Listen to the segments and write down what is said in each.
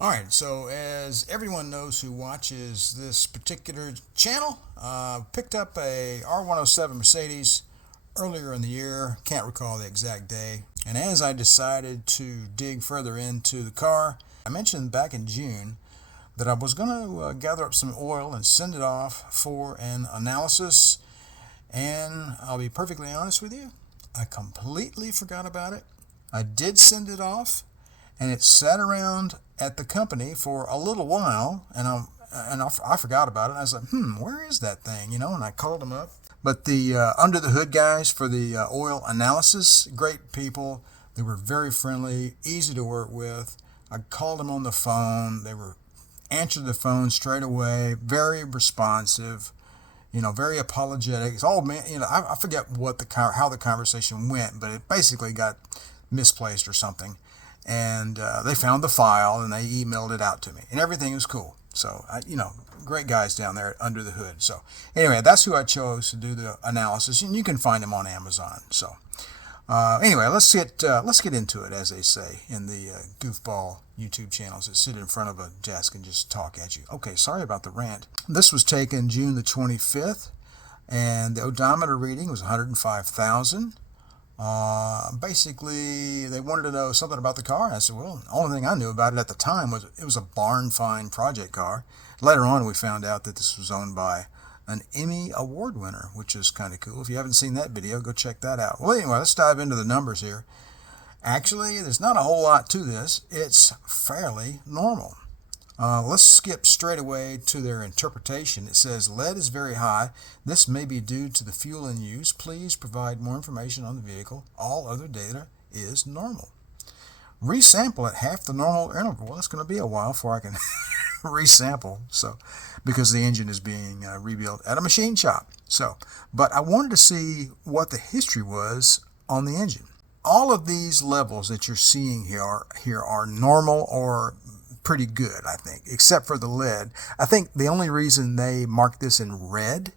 Alright, so as everyone knows who watches this particular channel, picked up a R107 Mercedes earlier in the year, can't recall the exact day. And as I decided to dig further into the car, I mentioned back in June that I was going to gather up some oil and send it off for an analysis. And I'll be perfectly honest with you, I completely forgot about it. I did send it off, and it sat around at the company for a little while, and I forgot about it. I was like, where is that thing? And I called them up. But the under the hood guys for the oil analysis, great people. They were very friendly, easy to work with. I called them on the phone. They were answered the phone straight away, very responsive. Very apologetic. It's all man. I forget how the conversation went, but it basically got misplaced or something. And they found the file and they emailed it out to me, and everything was cool. So great guys down there under the hood. So anyway, that's who I chose to do the analysis, and you can find them on Amazon. So anyway, let's get into it, as they say in the goofball YouTube channels that sit in front of a desk and just talk at you. Okay, sorry about the rant. This was taken June the 25th, and the odometer reading was 105,000. Basically, they wanted to know something about the car, and I said, well, the only thing I knew about it at the time was it was a barn find project car. Later on, we found out that this was owned by an Emmy Award winner, which is kind of cool. If you haven't seen that video, go check that out. Well, anyway, let's dive into the numbers here. Actually, there's not a whole lot to this. It's fairly normal. Let's skip straight away to their interpretation. It says lead is very high. This may be due to the fuel in use. Please provide more information on the vehicle. All other data is normal. Resample at half the normal interval. Well, it's going to be a while before I can resample, because the engine is being rebuilt at a machine shop. But I wanted to see what the history was on the engine. All of these levels that you're seeing here are normal or pretty good, I think, except for the lead. I think the only reason they marked this in red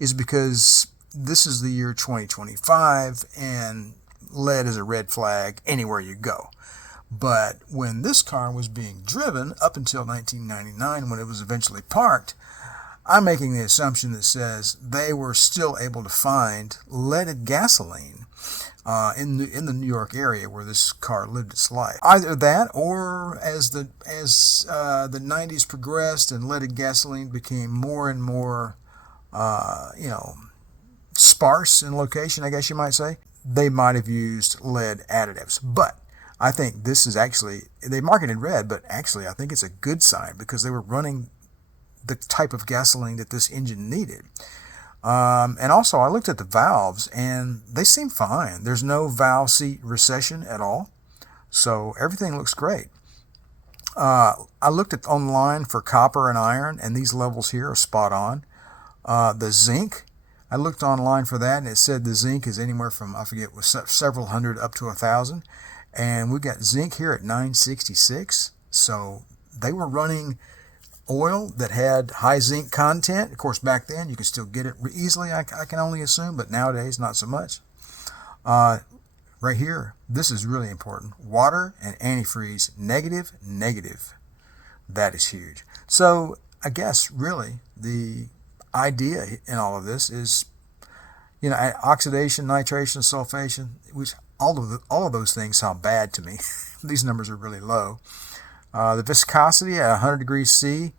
is because this is the year 2025, and lead is a red flag anywhere you go. But when this car was being driven up until 1999, when it was eventually parked, I'm making the assumption that says they were still able to find leaded gasoline in the New York area where this car lived its life. Either that, or as the 90s progressed and leaded gasoline became more and more, sparse in location, I guess you might say, they might have used lead additives. But I think this is actually, they mark it in red, but actually I think it's a good sign because they were running the type of gasoline that this engine needed. And also I looked at the valves and they seem fine. There's no valve seat recession at all. So everything looks great. I looked at online for copper and iron, and these levels here are spot on. The zinc, I looked online for that, and it said the zinc is anywhere from, I forget, was several hundred up to 1,000. And we got zinc here at 966. So they were running oil that had high zinc content. Of course, back then you could still get it easily, I can only assume, but nowadays not so much. Right here, this is really important. Water and antifreeze, negative, negative. That is huge. So I guess really the idea in all of this is, oxidation, nitration, sulfation, which all of those things sound bad to me. These numbers are really low. The viscosity at 100 degrees C,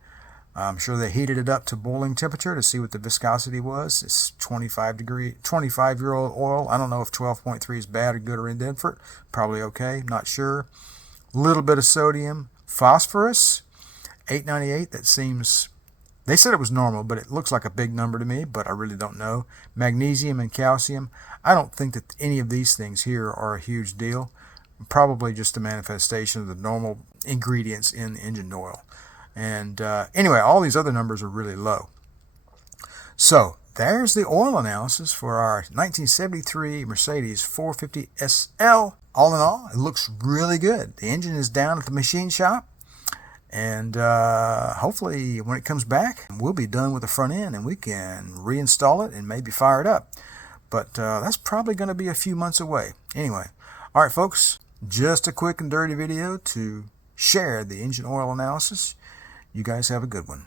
I'm sure they heated it up to boiling temperature to see what the viscosity was. It's 25-year-old oil. I don't know if 12.3 is bad or good or indifferent. Probably okay, not sure. A little bit of sodium. Phosphorus, 898. That seems, they said it was normal, but it looks like a big number to me, but I really don't know. Magnesium and calcium. I don't think that any of these things here are a huge deal. Probably just a manifestation of the normal ingredients in engine oil. And anyway, all these other numbers are really low. So there's the oil analysis for our 1973 Mercedes 450 SL. All in all, it looks really good. The engine is down at the machine shop, and hopefully when it comes back, we'll be done with the front end and we can reinstall it and maybe fire it up. But that's probably going to be a few months away. Anyway, all right, folks, just a quick and dirty video to share the engine oil analysis. You guys have a good one.